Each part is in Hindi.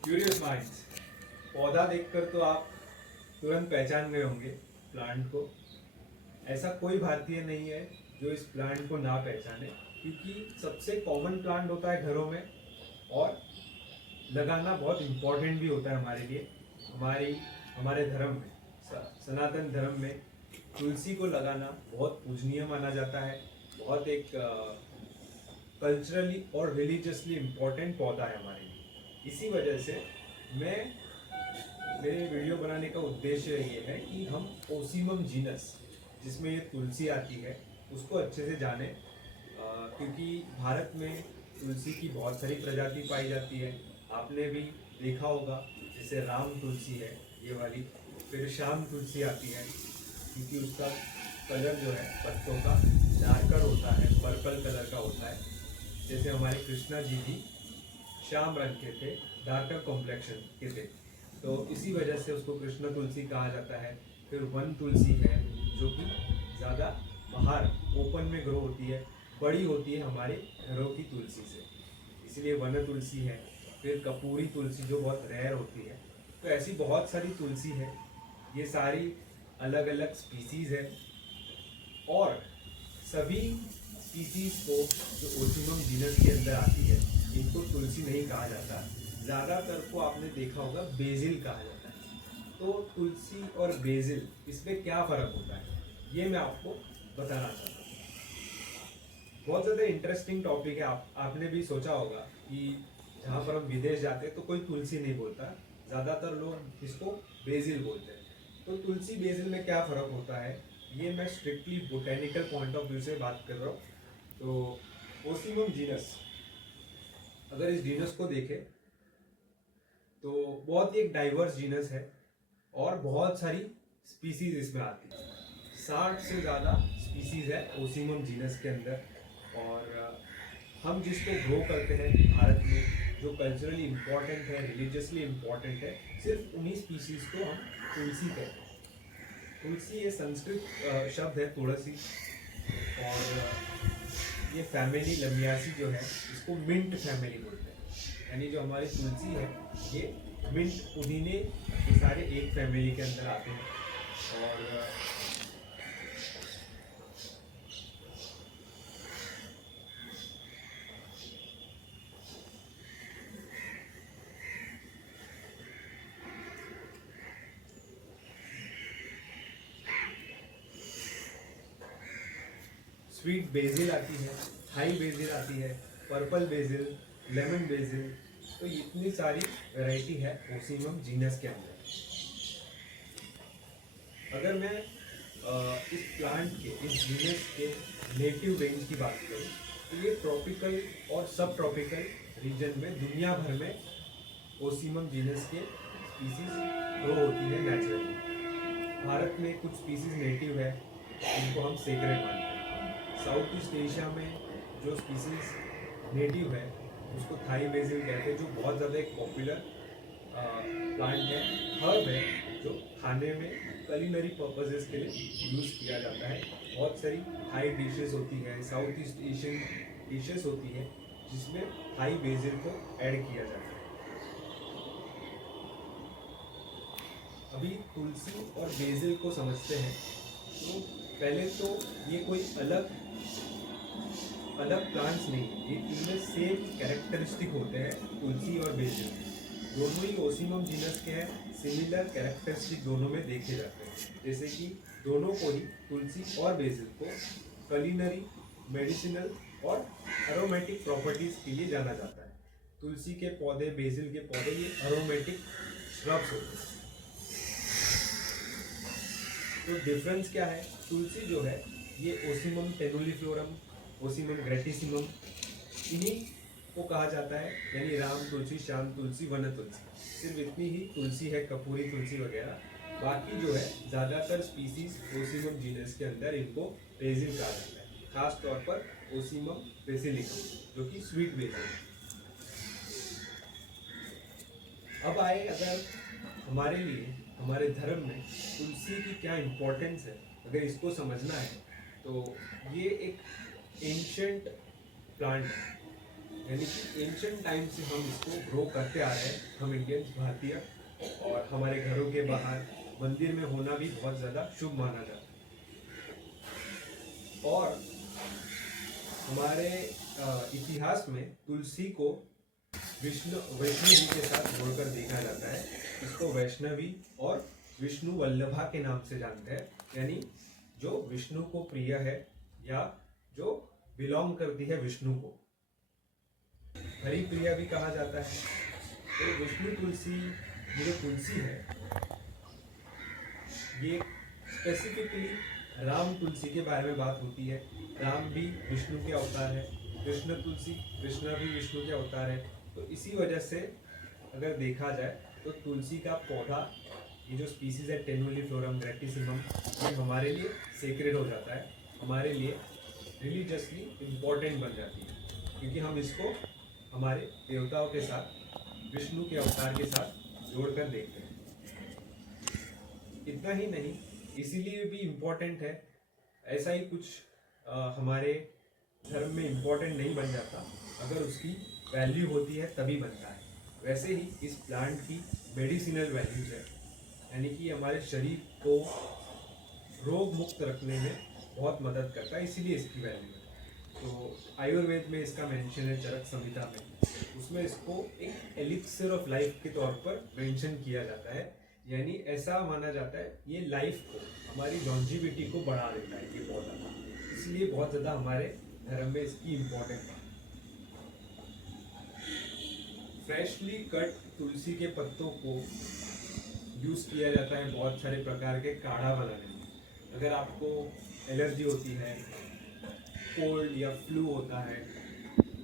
क्यूरियस माइंड्स, पौधा देखकर तो आप तुरंत पहचान गए होंगे प्लांट को। ऐसा कोई भारतीय नहीं है जो इस प्लांट को ना पहचाने, क्योंकि सबसे कॉमन प्लांट होता है घरों में और लगाना बहुत इम्पोर्टेंट भी होता है हमारे लिए। हमारे धर्म में, सनातन धर्म में तुलसी को लगाना बहुत पूजनीय माना जाता है। बहुत एक कल्चरली और रिलीजियसली इम्पोर्टेंट पौधा है हमारे लिए। इसी वजह से मैं मेरे वीडियो बनाने का उद्देश्य ये है कि हम ओसीमम जीनस, जिसमें ये तुलसी आती है, उसको अच्छे से जाने, क्योंकि भारत में तुलसी की बहुत सारी प्रजाति पाई जाती है। आपने भी देखा होगा, जैसे राम तुलसी है ये वाली, फिर श्याम तुलसी आती है, क्योंकि उसका कलर जो है पत्तों का डार्कर होता है, पर्पल कलर का होता है। जैसे हमारे कृष्णा जी भी श्याम रंग के थे, डार्कर कॉम्प्लेक्शन के थे, तो इसी वजह से उसको कृष्ण तुलसी कहा जाता है। फिर वन तुलसी है जो कि ज़्यादा बाहर ओपन में ग्रो होती है, बड़ी होती है हमारे घरों की तुलसी से, इसलिए वन तुलसी है। फिर कपूरी तुलसी जो बहुत रेयर होती है। तो ऐसी बहुत सारी तुलसी है, ये सारी अलग अलग स्पीसीज़ है, और सभी स्पीसीज़ को जो ओसिमम जीनस के अंदर आती है, इनको तुलसी नहीं कहा जाता। ज़्यादातर को आपने देखा होगा बेजिल कहा जाता है। तो तुलसी और बेजिल, इसमें क्या फ़र्क होता है, ये मैं आपको बताना चाहता हूँ। बहुत ज़्यादा इंटरेस्टिंग टॉपिक है। आपने भी सोचा होगा कि जहाँ पर हम विदेश जाते हैं तो कोई तुलसी नहीं बोलता, ज़्यादातर लोग इसको बेजिल बोलते हैं। तो तुलसी बेजिल में क्या फ़र्क होता है, ये मैं strictly botanical point of view से बात कर रहा हूँ। तो ओसिमम जीनस, अगर इस जीनस को देखें तो बहुत ही एक डाइवर्स जीनस है और बहुत सारी स्पीसीज इसमें आती है। 60 से ज़्यादा स्पीसीज है ओसिमम जीनस के अंदर। और हम जिसको ग्रो करते हैं भारत में, जो कल्चरली इम्पोर्टेंट है, रिलीजियसली इम्पोर्टेंट है, सिर्फ उन्हीं स्पीसीज को हम तुलसी कहते हैं। तुलसी ये संस्कृत शब्द है तुलसी, और ये फैमिली लमियासी जो है, इसको मिंट फैमिली बोलते हैं। यानी जो हमारी तुलसी है, ये मिंट पुदीने ये सारे एक फैमिली के अंदर आते हैं। और स्वीट बेजिल आती है, थाई बेजिल आती है, पर्पल बेजिल, लेमन बेजिल। तो इतनी सारी वैरायटी है ओसिमम जीनस के अंदर। अगर मैं इस प्लांट के, इस जीनस के नेटिव रेंज की बात करूँ, तो ये ट्रॉपिकल और सब ट्रॉपिकल रीजन में दुनिया भर में ओसिमम जीनस के स्पीसीज ग्रो होती है नेचुरली। भारत में कुछ स्पीसीज नेटिव है, जिनको हम सेक्रेट मानते हैं। साउथ ईस्ट एशिया में जो स्पीसीज नेटिव है, उसको थाई बेजिल कहते हैं, जो बहुत ज़्यादा एक पॉपुलर प्लांट है, हर्ब है, जो खाने में कलिनरी पर्पसेस के लिए यूज़ किया जाता है। बहुत सारी थाई डिशेस होती है, साउथ ईस्ट एशियन डिशेस होती है, जिसमें थाई बेजिल को ऐड किया जाता है। अभी तुलसी और बेजिल को समझते हैं, तो पहले तो ये कोई अलग प्लांट्स नहीं है, ये इनमें सेम कैरेक्टरिस्टिक होते हैं। तुलसी और बेजिल दोनों ही ओसिमम जीनस के हैं, सिमिलर कैरेक्टरिस्टिक दोनों में देखे जाते हैं। जैसे कि दोनों को ही, तुलसी और बेजिल को, कलिनरी, मेडिसिनल और एरोमेटिक प्रॉपर्टीज के लिए जाना जाता है। तुलसी के पौधे, बेजिल के पौधे, ये एरोमेटिक श्रब्स होते हैं। तो डिफरेंस क्या है, तुलसी जो है ये ओसिमम टेनुलिफ्लोरम, ओसिमम ग्रेटिसिमम, इन्हीं को कहा जाता है। यानी राम तुलसी, श्याम तुलसी, वन तुलसी, सिर्फ इतनी ही तुलसी है, कपूरी तुलसी वगैरह। बाकी जो है ज़्यादातर स्पीसीज ओसिमम जीनस के अंदर इनको बेजिल कहा जाता है, खास तौर पर ओसिमम बेसिलिकम, जो कि स्वीट बेसिल है। अब आए अगर हमारे लिए, हमारे धर्म में तुलसी की क्या इम्पोर्टेंस है, अगर इसको समझना है, तो ये एक एंशंट प्लांट है। यानी कि एंशियंट टाइम से हम इसको ग्रो करते आ रहे हैं, हम इंडियंस भारतीय। और हमारे घरों के बाहर मंदिर में होना भी बहुत ज़्यादा शुभ माना जाता है। और हमारे इतिहास में तुलसी को वैष्णव जी के साथ जोड़कर देखा जाता है। इसको वैष्णवी और विष्णु वल्लभा के नाम से जानते हैं, यानी जो विष्णु को प्रिय है या जो बिलोंग करती है विष्णु को। हरि प्रिया भी कहा जाता है। तो विष्णु तुलसी, ये जो तुलसी है ये स्पेसिफिकली राम तुलसी के बारे में बात होती है। राम भी विष्णु के अवतार है, कृष्ण तुलसी कृष्ण भी विष्णु के अवतार है। तो इसी वजह से अगर देखा जाए तो तुलसी का पौधा, ये जो स्पीसीज है टेनुलिफ्लोरम ग्रेटिसिमम, ये हमारे लिए सेक्रेड हो जाता है, हमारे लिए रिलीजियसली इम्पोर्टेंट बन जाती है, क्योंकि हम इसको हमारे देवताओं के साथ, विष्णु के अवतार के साथ जोड़कर देखते हैं। इतना ही नहीं, इसीलिए भी इम्पोर्टेंट है। ऐसा ही कुछ हमारे धर्म में इम्पोर्टेंट नहीं बन जाता, अगर उसकी वैल्यू होती है तभी बनता है। वैसे ही इस प्लांट की मेडिसिनल वैल्यूज है, यानी कि हमारे शरीर को रोग मुक्त रखने में बहुत मदद करता है, इसीलिए इसकी वैल्यू है। तो आयुर्वेद में इसका मेंशन है चरक संहिता में, उसमें इसको एक एलिक्सर ऑफ लाइफ के तौर पर मेंशन किया जाता है। यानी ऐसा माना जाता है ये लाइफ को, हमारी लॉन्जिविटी को बढ़ा देता है ये पौधा, इसलिए बहुत ज़्यादा हमारे धर्म में इसकी इम्पोर्टेंस है। फ्रेशली कट तुलसी के पत्तों को यूज़ किया जाता है बहुत सारे प्रकार के काढ़ा बनाने में। अगर आपको एलर्जी होती है, कोल्ड या फ्लू होता है,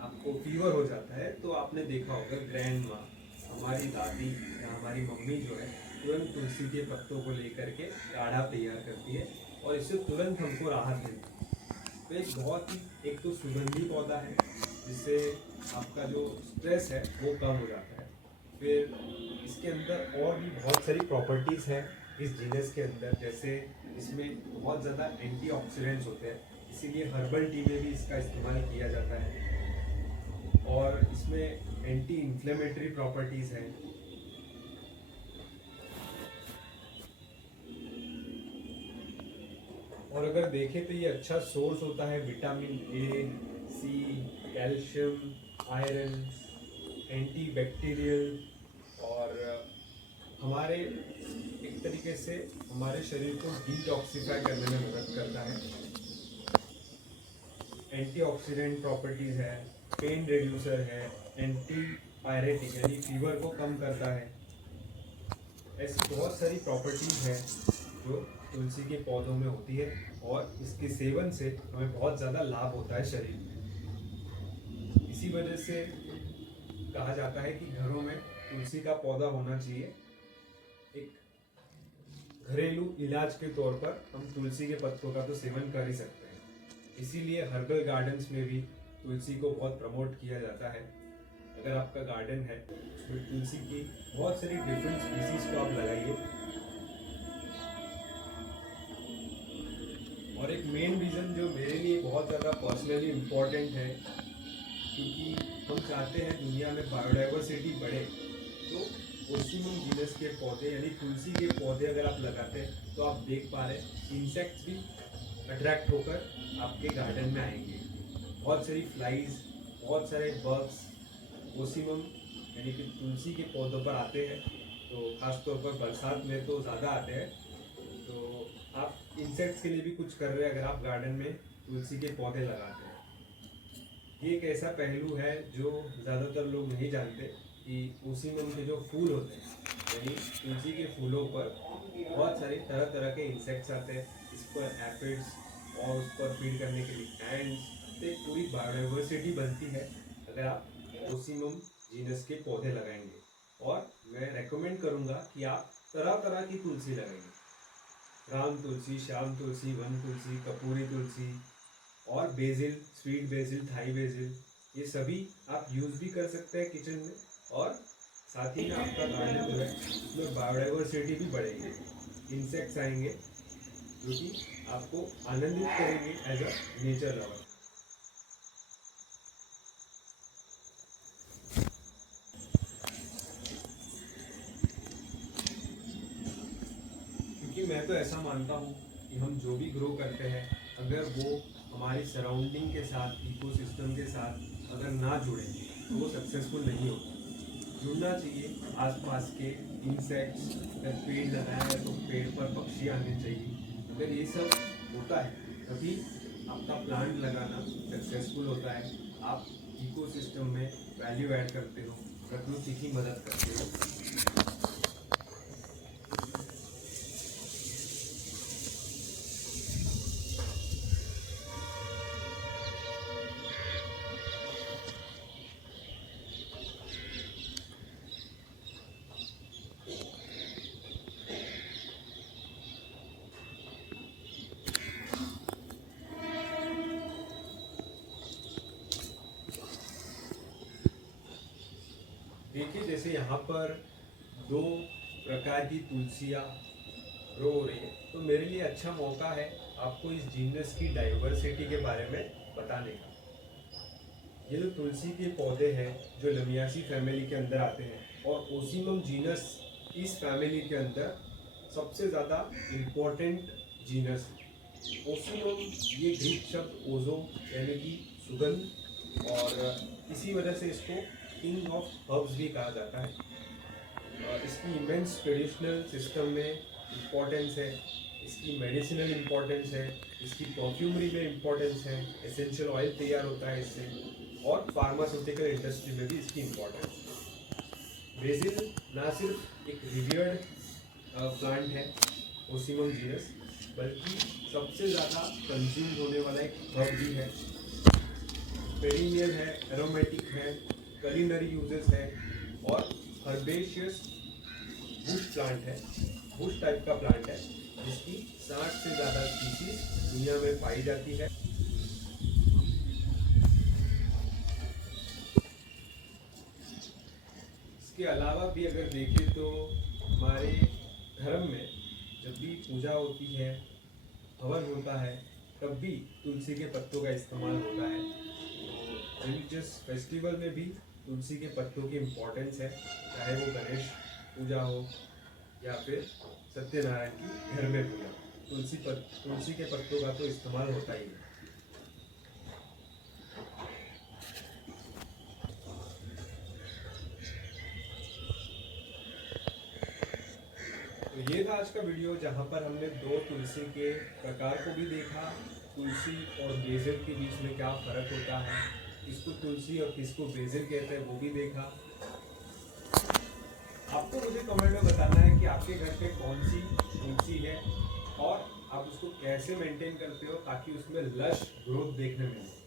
आपको फीवर हो जाता है, तो आपने देखा होगा ग्रैंड माँ, हमारी दादी या हमारी मम्मी जो है तुरंत तुलसी के पत्तों को लेकर के काढ़ा तैयार करती है और इससे तुरंत हमको राहत मिलती है। तो एक बहुत ही, एक तो सुगंधी पौधा है जिससे आपका जो स्ट्रेस है वो कम हो जाता है। फिर इसके अंदर और भी बहुत सारी प्रॉपर्टीज़ हैं इस जीनस के अंदर, जैसे इसमें बहुत ज़्यादा एंटीऑक्सीडेंट्स होते हैं, इसीलिए हर्बल टी में भी इसका इस्तेमाल किया जाता है। और इसमें एंटी इन्फ्लेमेटरी प्रॉपर्टीज़ हैं। और अगर देखें तो ये अच्छा सोर्स होता है vitamin A, C, calcium, iron, antibacterial, और हमारे एक तरीके से हमारे शरीर को डिटॉक्सिफाई करने में मदद करता है। एंटीऑक्सीडेंट प्रॉपर्टीज़ है, पेन रिड्यूसर है, एंटी पायरेटिक यानी फीवर को कम करता है। ऐसी बहुत सारी प्रॉपर्टीज़ हैं जो तुलसी के पौधों में होती है, और इसके सेवन से हमें बहुत ज़्यादा लाभ होता है शरीर में। इसी वजह से कहा जाता है कि घरों में तुलसी का पौधा होना चाहिए। एक घरेलू इलाज के तौर पर हम तुलसी के पत्तों का तो सेवन कर ही सकते हैं, इसीलिए हर्बल गार्डन्स में भी तुलसी को बहुत प्रमोट किया जाता है। अगर आपका गार्डन है उसमें तुलसी की बहुत सारी डिफरेंट स्पीसीज को आप लगाइए। और एक मेन रीज़न जो मेरे लिए बहुत ज़्यादा पर्सनली इम्पोर्टेंट है, क्योंकि हम चाहते हैं दुनिया में बायोडाइवर्सिटी बढ़े, तो ओसिमम जीनस के पौधे यानी तुलसी के पौधे अगर आप लगाते हैं तो आप देख पा रहे हैं इंसेक्ट्स भी अट्रैक्ट होकर आपके गार्डन में आएंगे। बहुत सारी फ्लाइज, बहुत सारे बग्स ओसिमम यानी कि तुलसी के पौधों पर आते हैं, तो खासतौर पर बरसात में तो ज़्यादा आते हैं। तो आप इंसेक्ट्स के लिए भी कुछ कर रहे हैं अगर आप गार्डन में तुलसी के पौधे लगाते हैं। ये एक ऐसा पहलू है जो ज़्यादातर लोग नहीं जानते कि ओसिमम के जो फूल होते हैं, यानी तुलसी के फूलों पर बहुत सारे तरह तरह के इंसेक्ट्स आते हैं। इस पर एपिड्स और उस पर फीड करने के लिए एंड्स, से पूरी बायोडाइवर्सिटी बनती है अगर आप ओसिमम जीनस के पौधे लगाएंगे। और मैं रेकमेंड करूँगा कि आप तरह तरह की तुलसी लगाएंगे, राम तुलसी, श्याम तुलसी, वन तुलसी, कपूरी तुलसी, और basil, sweet basil, Thai basil, ये सभी आप यूज़ भी कर सकते हैं किचन में। और साथ ही में आपका गार्डन जो है उसमें बायोडाइवर्सिटी भी बढ़ेगी, इंसेक्ट्स आएंगे जो कि आपको आनंदित करेंगे एज अ नेचर लवर। क्योंकि मैं तो ऐसा मानता हूँ कि हम जो भी ग्रो करते हैं, अगर वो हमारी सराउंडिंग के साथ, इकोसिस्टम के साथ अगर ना जुड़े तो वो सक्सेसफुल नहीं होगा। जुड़ना चाहिए आसपास के इंसेक्ट्स। अगर पेड़ लगाया है तो पेड़ पर पक्षी आने चाहिए। अगर ये सब होता है तभी आपका प्लांट लगाना सक्सेसफुल होता है। आप इकोसिस्टम में वैल्यू ऐड करते हो, प्रकृति की मदद करते हो। देखिए, जैसे यहाँ पर 2 प्रकार की तुलसियाँ ग्रो हो रही है, तो मेरे लिए अच्छा मौका है आपको इस जीनस की डाइवर्सिटी के बारे में बताने का। ये जो तुलसी के पौधे हैं जो लमियासी फैमिली के अंदर आते हैं, और ओसीमम जीनस इस फैमिली के अंदर सबसे ज़्यादा इम्पोर्टेंट जीनस है। ओसीमम ये ग्रीक शब्द ओजो यानी कि सुगंध, और इसी वजह से इसको किंग ऑफ हर्ब्स भी कहा जाता है। इसकी इमेंस ट्रेडिशनल सिस्टम में इम्पोर्टेंस है, इसकी मेडिसिनल इम्पोर्टेंस है, इसकी परफ्यूमरी में इम्पोर्टेंस है, एसेंशियल ऑयल तैयार होता है इससे, और फार्मास्यूटिकल इंडस्ट्री में भी इसकी इम्पोर्टेंस है। बेसिल ना सिर्फ एक रिवियर्ड प्लांट है ओसीमम जीनस, बल्कि सबसे ज़्यादा कंज्यूम होने वाला एक हर्ब भी है। पेरिनियल है, एरोमेटिक है, कलिनरी यूजेस है, और हर्बेशियस बुश प्लांट है, बुश टाइप का प्लांट है, जिसकी 60 से ज़्यादा स्पीशीज दुनिया में पाई जाती है। इसके अलावा भी अगर देखें तो हमारे धर्म में जब भी पूजा होती है, हवन होता है, तब भी तुलसी के पत्तों का इस्तेमाल होता है। रिलीजियस फेस्टिवल में भी तुलसी के पत्तों की इम्पोर्टेंस है, चाहे वो गणेश पूजा हो या फिर सत्यनारायण की घर में पूजा। तुलसी के पत्तों का तो इस्तेमाल होता ही है। तो ये था आज का वीडियो, जहाँ पर हमने 2 तुलसी के प्रकार को भी देखा, तुलसी और बेसिल के बीच में क्या फ़र्क होता है, किसको तुलसी और किसको बेसिल कहते हैं वो भी देखा। आपको मुझे कमेंट में बताना है कि आपके घर पे कौन सी तुलसी है और आप उसको कैसे मेंटेन करते हो ताकि उसमें लश ग्रोथ देखने मिले।